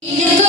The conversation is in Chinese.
一个。